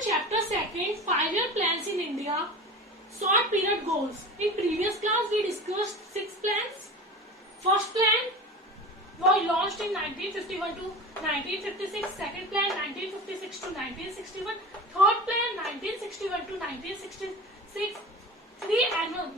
chapter 2, 5-year plans in India, short period goals. In previous class we discussed 6 plans. First plan was launched in 1951 to 1956. Second plan 1956 to 1961. Third plan 1961 to 1966. Three annual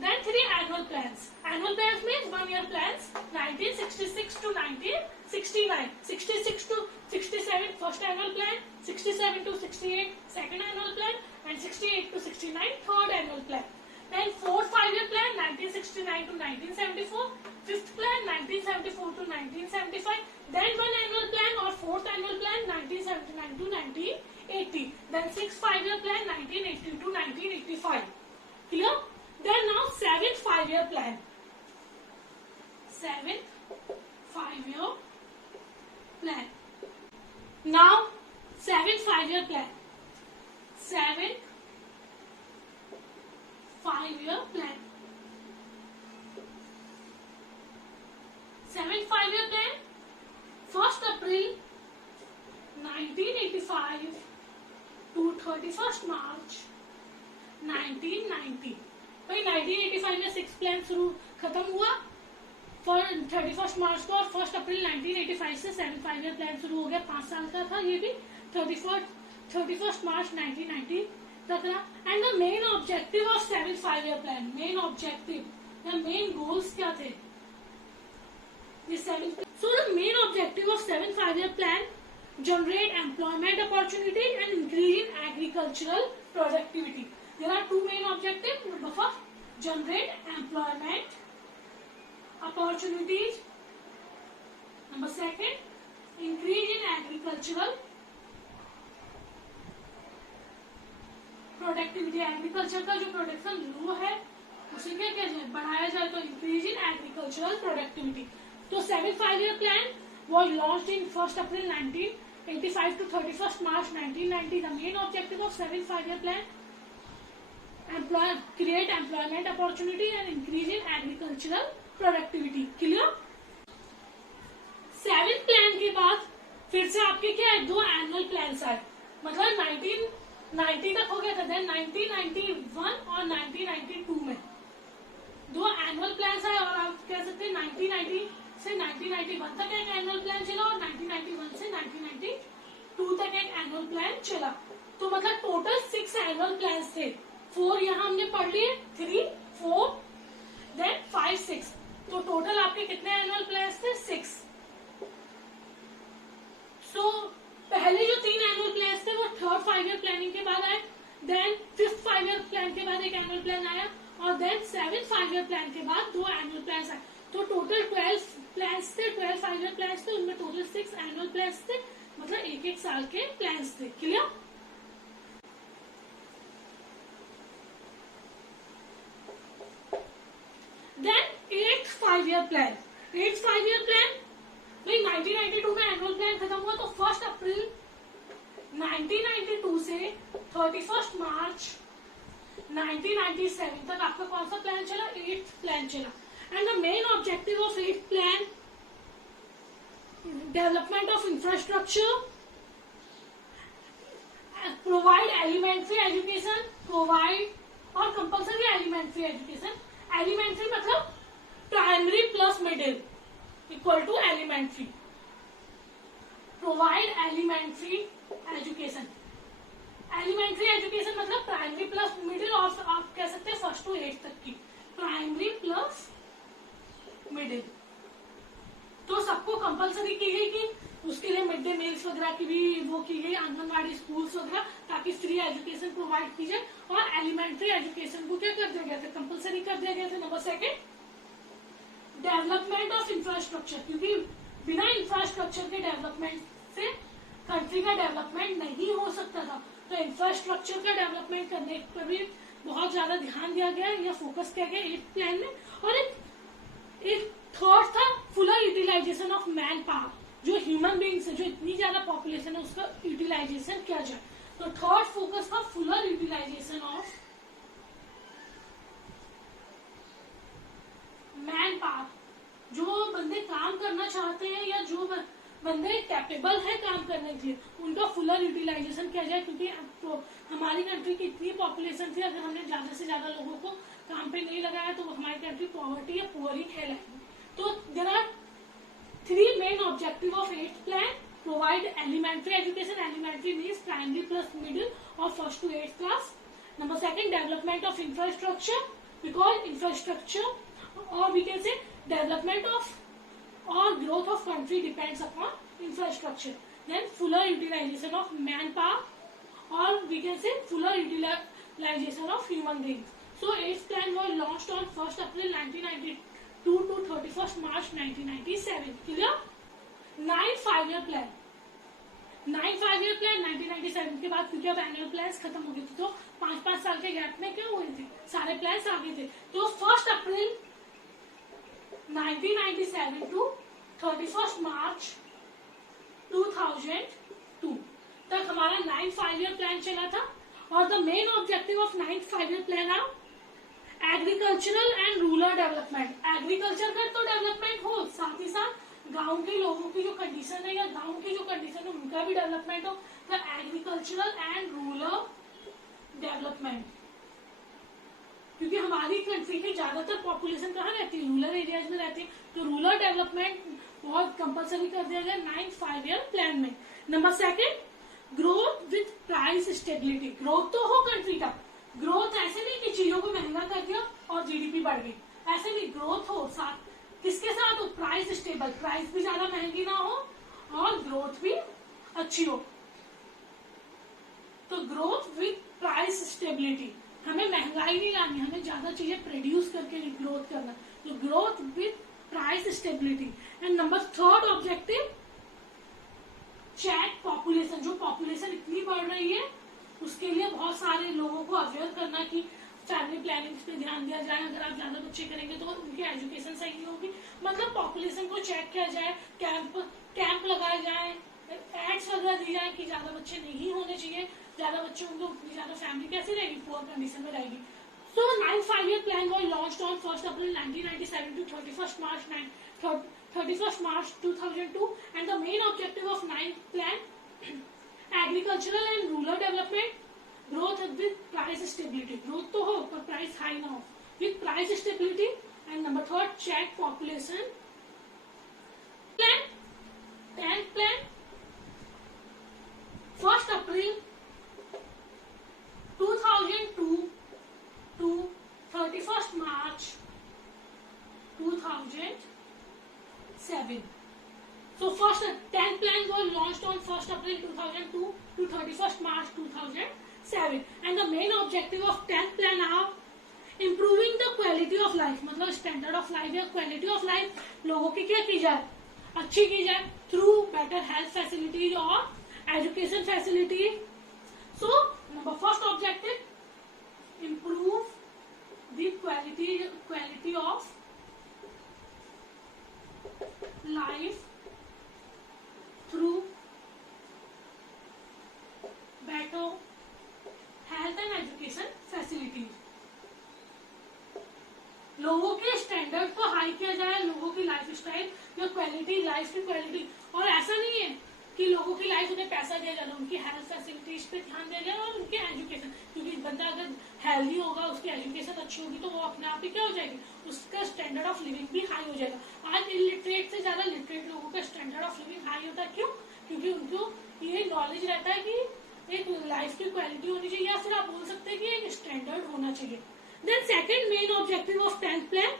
plans. Annual plans means 1-year plans. 1966 to 1969. 66 to 67 first annual plan. 67 to 68 second annual plan, and 68 to 69 third annual plan. Then fourth 5-year plan 1969 to 1974. Fifth plan 1974 to 1975. Then one annual plan or fourth annual plan 1979 to 1980. Then sixth 5-year plan 1980 to 1985. Clear? Then now seventh 5-year plan. Seventh 5-year plan. Now seventh 5-year plan. Seventh 5-year plan. Seventh 5-year plan. 1st April 1985 to 31st March 1990. भाई 1985 में 6 plan शुरू खत्म हुआ for 31st मार्च को, और 1 अप्रैल 1985 से 7 5-year plan शुरू हो गया. 5 साल का था ये भी. 31st मार्च 1990 तक रहा. And the main objective of 7 5-year plan, main objective या मेन गोल्स क्या थे? So the main objective of 7 5-year plan, generate employment opportunity and increase in agricultural productivity. There are two main objectives. Number first, generate employment opportunities. Number second, increase in agricultural productivity. Agriculture का जो production लो है उसे क्या किया जाए? बढ़ाया जाए. तो increase in agricultural productivity. तो 7 5-year plan was launched in 1st April 1985 to 31st March 1990. The main objective of 7 5-year plan, create employment opportunity and increase in agricultural productivity. Clear? 7th plan के बाद फिर से आपके क्या है? 2 annual plans आए. मतलब 1990 तक हो गया था. देन 1991 और 1992 में 2 annual plans आए. और आप कह सकते हैं 1990 से 1991 तक एक एनुअल प्लान चला और 1991 से 1992 तक एक एनुअल प्लान चला. तो मतलब टोटल 6 एनुअल प्लान थे. 4 यहाँ हमने पढ़ लिए, 3 4 देन 5 6. तो टोटल आपके कितने एनुअल प्लान थे? 6. सो पहले जो 3 एनुअल प्लान थे वो 3rd 5-year प्लानिंग के बाद आए. देन 5th 5-year प्लान के बाद एक एनुअल प्लान आया, और देन 7th 5-year प्लान के बाद 2 एनुअल प्लान आए. तो टोटल 12 प्लान्स थे, 12 5-year प्लान्स थे. उनमें टोटल 6 एनुअल प्लान्स थे. मतलब एक साल के प्लान्स थे. Clear? Then 8th 5-year plan. 8th 5-year plan भाई 1992 में एनुअल प्लान खत्म हुआ. तो 1st अप्रैल 1992 से 31st मार्च 1997 तक आपका कौन सा प्लान चला? 8th प्लान चला. And the main objective of 8th plan, development of infrastructure, provide elementary education, provide और compulsory elementary education. Elementary मतलब primary plus middle equal to elementary. Provide elementary education. Elementary education मतलब primary plus middle, और आप कह सकते हैं 1st to 8th तक की. Primary plus middle. तो सबको कंपलसरी की गई कि उसके लिए मिड डे मील्स वगैरह की भी वो की गई, आंगनबाड़ी स्कूल्स वगैरह, ताकि फ्री एजुकेशन प्रोवाइड की जाए. और एलिमेंट्री एजुकेशन को क्या कर दिया गया था? कंपलसरी कर दिया गया था. Number second, development of infrastructure, क्योंकि बिना इंफ्रास्ट्रक्चर के डेवलपमेंट से कंट्री का डेवलपमेंट नहीं हो सकता था. तो इंफ्रास्ट्रक्चर का डेवलपमेंट करने पर भी बहुत ज्यादा ध्यान दिया गया या फोकस किया गया 8th प्लान में. और एक थॉट था fuller utilization of man power. जो ह्यूमन बींग्स है, जो इतनी ज्यादा पॉपुलेशन है, उसका यूटिलाइजेशन किया जाए. तो थर्ड फोकस था fuller utilization of man power. जो बंदे काम करना चाहते हैं या जो बंदे कैपेबल है काम करने के लिए, उनका फुलर यूटिलाइजेशन किया जाए, क्योंकि तो हमारी कंट्री की इतनी पॉपुलेशन थी, अगर हमने ज्यादा से ज्यादा लोगों को काम पे नहीं लगाया तो हमारी कंट्री पॉवर्टी या पुअर ही कहलाएगी। तो there are 3 main objective of 8th plan. Provide elementary education. Elementary means primary plus middle or 1st to 8th class. Number 2, development of infrastructure, because infrastructure or we can say development of or growth of country depends upon infrastructure. Then fuller utilization of manpower, or we can say fuller utilization of human beings. So 8th plan was launched on 1st April 1992 to 31st March 1997. Clear? 9 5-year plan. 9 5-year plan 1997 के बाद, क्योंकि अब annual plans खत्म हो गए थे, तो 5-5 साल के गैप में क्या हुए थे, सारे प्लान्स आगे थे. तो 1st अप्रैल 1997 टू 31st मार्च 2002 तक हमारा 9 5-year प्लान चला था. और the main objective of 9th 5-year plan है agricultural and rural development. Agriculture का तो डेवलपमेंट हो, साथ ही साथ गांव के लोगों की जो कंडीशन है या गांव की जो कंडीशन है उनका भी डेवलपमेंट हो. The agricultural and rural development, क्योंकि हमारी कंट्री की ज्यादातर पॉपुलेशन कहाँ रहती है, रूरल एरियाज में रहती है, तो रूरल डेवलपमेंट बहुत कंपलसरी कर दिया गया 9th 5-year प्लान में. Number 2, growth with price stability. Growth तो हो कंट्री का, ग्रोथ ऐसे नहीं कि चीजों को महंगा कर दिया और जीडीपी बढ़ गई, ऐसे नहीं. ग्रोथ हो साथ किसके साथ हो, प्राइस स्टेबल, प्राइस भी ज्यादा महंगी ना हो और ग्रोथ भी अच्छी हो. तो ग्रोथ विथ प्राइस स्टेबिलिटी, हमें महंगाई नहीं लानी, हमें ज्यादा चीजें प्रोड्यूस करके ग्रोथ करना. तो growth with price stability. And number 3rd objective, check population. जो पॉपुलेशन इतनी बढ़ रही है उसके लिए बहुत सारे लोगों को अवेयर करना कि फैमिली प्लानिंग पे ध्यान दिया जाए. अगर आप ज्यादा बच्चे करेंगे तो उनकी एजुकेशन सही नहीं होगी. मतलब पॉपुलेशन को चेक किया जाए, कैंप लगाए जाए, एड्स वगैरह दी जाए कि ज्यादा बच्चे नहीं होने चाहिए. ज्यादा बच्चे होंगे उतनी ज्यादा फैमिली कैसे रहेगी, पुअर कंडीशन में रहेगी. So 9th 5-year plan was launched on 1st April 1997 to 31st March 2002. And the main objective of 9th plan agricultural and rural development, growth with price stability. Growth तो हो पर price high ना हो, with price stability. And number 3rd, check population plan. 10th plan 1st April 2002 to 31st March 2007. So 10th plan was launched on 1st April 2002 to 31st March 2007. And the main objective of 10th plan are improving the quality of life. मतलब standard of life या quality of life लोगों की क्या की जाए, अच्छी की जाए through better health facilities और education facilities. So number 1st objective, improve the quality of life through better health and education facilities. लोगों के स्टैंडर्ड को हाई किया जाए, लोगों की लाइफ स्टाइल या क्वालिटी, लाइफ की क्वालिटी. और ऐसा नहीं है कि लोगों की लाइफ उन्हें पैसा दिया जाए, उनकी हेल्थ फैसिलिटीज पे ध्यान दिया जाए और उनके एजुकेशन, क्योंकि बंदा अगर हेल्दी होगा, उसकी एजुकेशन अच्छी होगी तो वो अपने आप ही क्या हो जाएगी, उसका स्टैंडर्ड ऑफ लिविंग भी हाई हो जाएगा. आज इलिटरेट से ज्यादा लिटरेट लोगों का स्टैंडर्ड ऑफ लिविंग हाई होता है. क्यों? क्योंकि उनको ये नॉलेज रहता है कि एक लाइफ की क्वालिटी होनी चाहिए, या फिर आप बोल सकते हैं कि एक स्टैंडर्ड होना चाहिए. Then second main objective of 10th plan,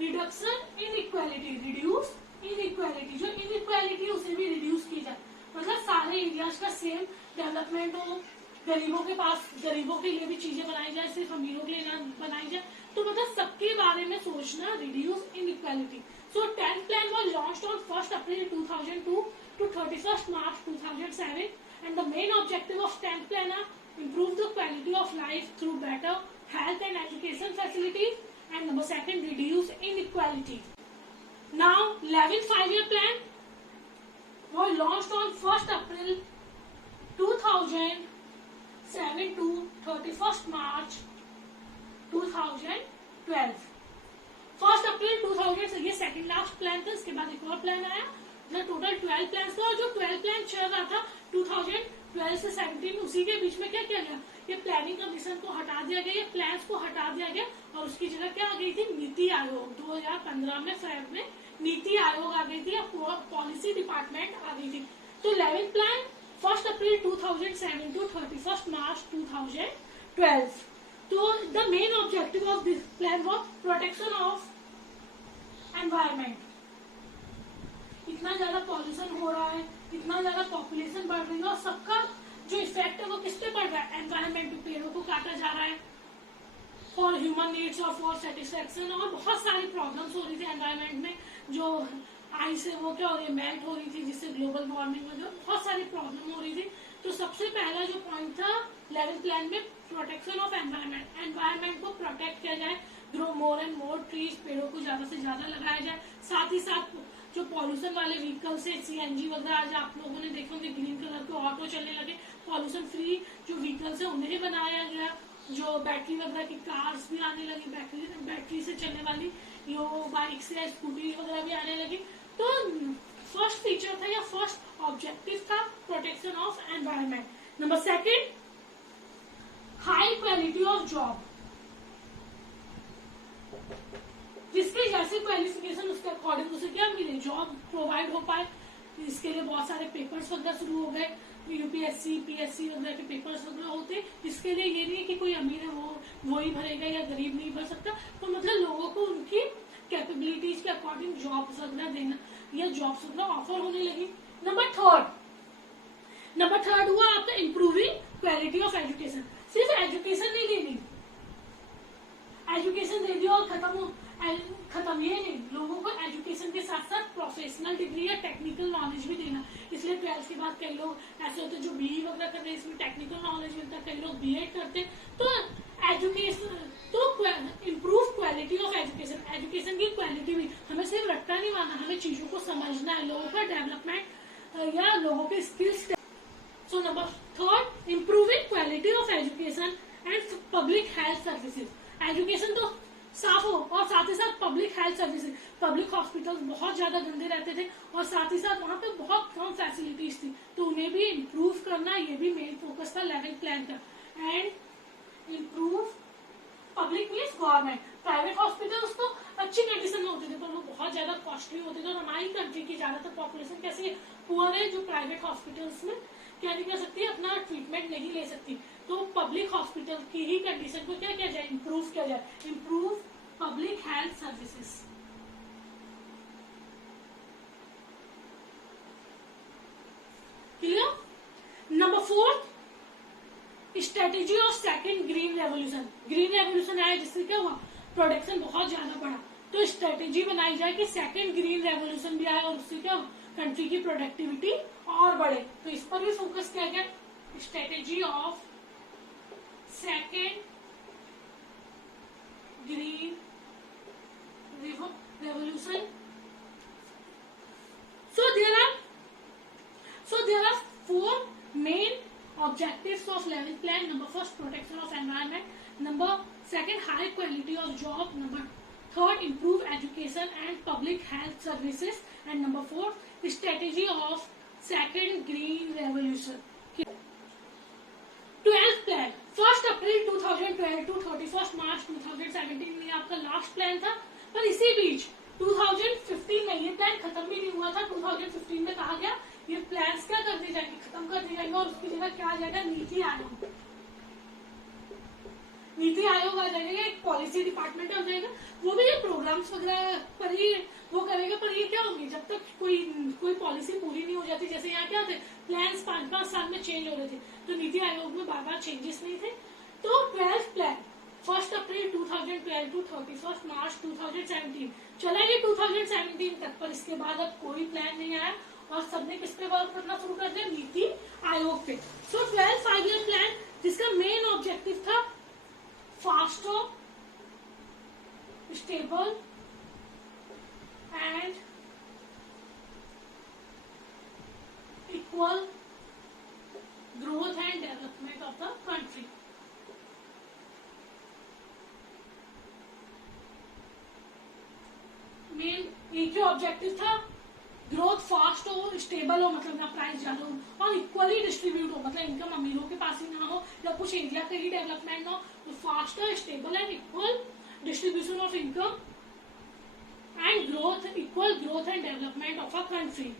reduction in equality. Reduce inequality, जो इनइक्वालिटी उसे भी रिड्यूस की जाए. मतलब सारे एरियाज का सेम डेवलपमेंट हो, गरीबों के पास, गरीबों के लिए भी चीजें बनाई जाए, सिर्फ अमीरों के लिए ना बनाई जाए. तो मतलब सबके बारे में सोचना, reduce inequality. So 10th plan was launched on 1st April 2002 to 31st March 2007. And the main objective of 10th plan are improve the quality of life through better health and education facilities. And number 2, reduce inequality. Now 11th 5-year plan was launched on 1st April 2007 to 31st March 2012. 1st अप्रैल 2000 से ये second last plan था. इसके बाद एक और plan आया मतलब total 12 plan था, और जो 12 प्लान चल रहा था 2012 से 17, उसी के बीच में क्या किया गया, ये प्लानिंग कमीशन को हटा दिया गया, ये प्लान्स को हटा दिया गया, और उसकी जगह क्या आ गई थी, नीति आयोग। 2015 में फेब में नीति आयोग आ गई थी, पॉलिसी डिपार्टमेंट आ गई थी। तो 11 प्लान 1 अप्रैल 2007 टू 31 मार्च 2012। तो the main objective of this plan was protection of environment. इतना ज्यादा पॉल्यूशन हो रहा है, इतना ज्यादा पॉपुलेशन बढ़ रही है, और सबका जो इफेक्ट है वो किस पे पड़ रहा है, एनवायरमेंट पे। पेड़ों को काटा जा रहा है फॉर ह्यूमन नीड्स और फॉर सेटिस्फेक्शन, और बहुत सारी प्रॉब्लम्स हो रही थी एनवायरमेंट में। जो आइस है वो क्या हो रही है, मेल्ट हो रही थी, जिससे ग्लोबल वार्मिंग में जो बहुत सारी प्रॉब्लम हो रही थी। तो सबसे पहला जो पॉइंट था 11 प्लान में, प्रोटेक्शन ऑफ एनवायरमेंट। एनवायरमेंट को प्रोटेक्ट किया जाए, grow more and more trees, पेड़ों को ज्यादा से ज्यादा लगाया जाए। साथ ही साथ जो पॉल्यूशन वाले व्हीकल्स है, सीएनजी वगैरह, आज आप लोगों ने देखे होंगे ग्रीन कलर के ऑटो चलने लगे, पॉल्यूशन फ्री जो व्हीकल्स है उन्हें बनाया गया। जो बैटरी वगैरह की कार्स भी आने लगी, बैटरी से चलने वाली यो बाइक्स या स्कूटी वगैरह भी आने लगी। तो फर्स्ट फीचर था या फर्स्ट ऑब्जेक्टिव था protection of environment. Number second, high quality of job. जिसकी जैसी क्वालिफिकेशन उसके अकॉर्डिंग उसे क्या मिले, जॉब प्रोवाइड हो पाए। इसके लिए बहुत सारे पेपर्स वगैरह शुरू हो गए, यूपीएससी पीएससी वगैरह के पेपर्स वगैरह होते। इसके लिए ये नहीं है कि कोई अमीर है वो ही भरेगा या गरीब नहीं भर सकता। तो मतलब लोगों को उनकी कैपेबिलिटीज के अकॉर्डिंग जॉब्स वगैरह देना या जॉब्स वगैरह ऑफर होने लगी। नंबर थर्ड हुआ आपका इम्प्रूविंग क्वालिटी ऑफ एजुकेशन। सिर्फ एजुकेशन नहीं देनी, एजुकेशन दे दिया और खत्म ये नहीं, लोगों को एजुकेशन के साथ साथ प्रोफेशनल डिग्री या टेक्निकल नॉलेज भी देना। इसलिए 12th के बाद कई लोग ऐसे होते हैं जो बीई वगैरह करते हैं, इसमें टेक्निकल नॉलेज मिलता है, कई लोग बीएड करते हैं। तो एजुकेशन, तो improve quality of education, education की क्वालिटी भी, हमें सिर्फ रट्टा नहीं मारना, हमें चीजों को समझना है, लोगों का डेवलपमेंट या लोगों के skills. So number third, improving quality of education and public health services. Education तो साफ हो, और साथ ही साथ public health services. Public hospitals बहुत ज्यादा गंदे रहते थे, और साथ ही साथ वहां पे बहुत कम फैसिलिटीज थी, तो उन्हें भी इम्प्रूव करना, ये भी मेन फोकस था 11 प्लान का। And improve public means government. Private hospitals तो अच्छी कंडीशन में होते थे, पर वो बहुत ज्यादा कॉस्टली होते थे, और हमारी कंट्री की ज्यादातर पॉपुलेशन कैसी है, पुअर है, जो प्राइवेट हॉस्पिटल्स में क्या नहीं कर सकती, अपना ट्रीटमेंट नहीं ले सकती। तो पब्लिक हॉस्पिटल की ही कंडीशन को क्या किया जाए, इम्प्रूव किया जाए, improve public health services. Clear. Number fourth, strategy of second green revolution. Green revolution आया जिससे क्या हुआ, प्रोडक्शन बहुत ज्यादा बढ़ा, तो स्ट्रेटेजी बनाई जाए कि सेकंड ग्रीन रेवोल्यूशन भी आए, और उससे क्या कंट्री की प्रोडक्टिविटी और बढ़े। तो इस पर भी फोकस किया गया, strategy of second green revolution. So there are four main objectives of 11th plan. Number first, protection of environment. Number second, high quality of job. Number third, improve education and public health services. And number four, strategy of second green revolution. 12th plan 1 April 2012 to 31 March 2017 में आपका last plan था, पर इसी बीच 2015 में ये plan खत्म भी नहीं हुआ था। 2015 में कहा गया ये प्लान्स क्या कर दिए जाएंगे, खत्म कर दिए जाएंगे, और उसकी जगह क्या आ जाएगा, नीति आयोग। नीति आयोग आ जाएगा, एक पॉलिसी डिपार्टमेंट आ जाएगा, वो भी ये प्रोग्राम्स वगैरह पर ही वो करेगा। पर ये क्या होंगे, जब तक कोई पॉलिसी पूरी नहीं हो जाती, जैसे यहाँ क्या थे प्लान्स 5-5 साल में चेंज हो रहे थे, तो नीति आयोग में बार-बार चेंजेस नहीं थे। तो 12th plan 1 April 2012 to 31 March 2017 चला ये 2017 तक, पर इसके बाद अब कोई प्लान नहीं आया, और सबने किस पे वर्क करना शुरू कर दिया, नीति आयोग पे। सो 12th 5-year प्लान जिसका मेन ऑब्जेक्टिव था faster, stable and equal growth and development of the country. Main एक ही ऑब्जेक्टिव था, ग्रोथ फास्ट हो, स्टेबल हो मतलब ना प्राइस ज्यादा हो, और इक्वली डिस्ट्रीब्यूट हो मतलब इनकम अमीरों के पास ही ना हो या कुछ एरिया का ही डेवलपमेंट ना हो, तो faster, stable and equal distribution of income and growth, equal growth and development of a country.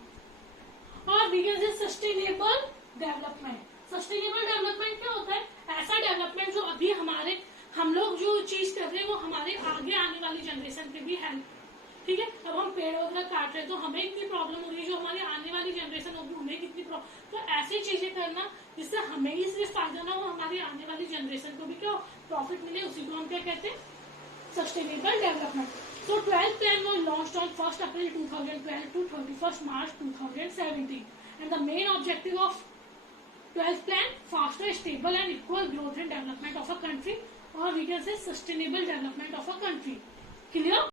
और we can say sustainable development. Sustainable development क्या होता है? ऐसा डेवलपमेंट जो अभी हमारे हम लोग जो चीज कर रहे हैं वो हमारे आगे आने वाली जनरेशन पे भी हेल्प, ठीक है। अब हम पेड़ वगैरह काट रहे हैं तो हमें इतनी प्रॉब्लम हो रही है, जो हमारी आने वाली जनरेशन होगी उन्हें कितनी प्रॉब्लम। तो ऐसी चीजें करना जिससे हमें ही सिर्फ फायदा ना हो, हमारी आने वाली जनरेशन को भी क्या प्रॉफिट मिले, उसी को हम क्या कहते हैं? Sustainable development. So 12th plan was launched on 1st April 2012 to 31st March 2017, and the main objective of 12th plan: faster, stable and equal growth and development of a country, or we can say sustainable development of a country. Clear?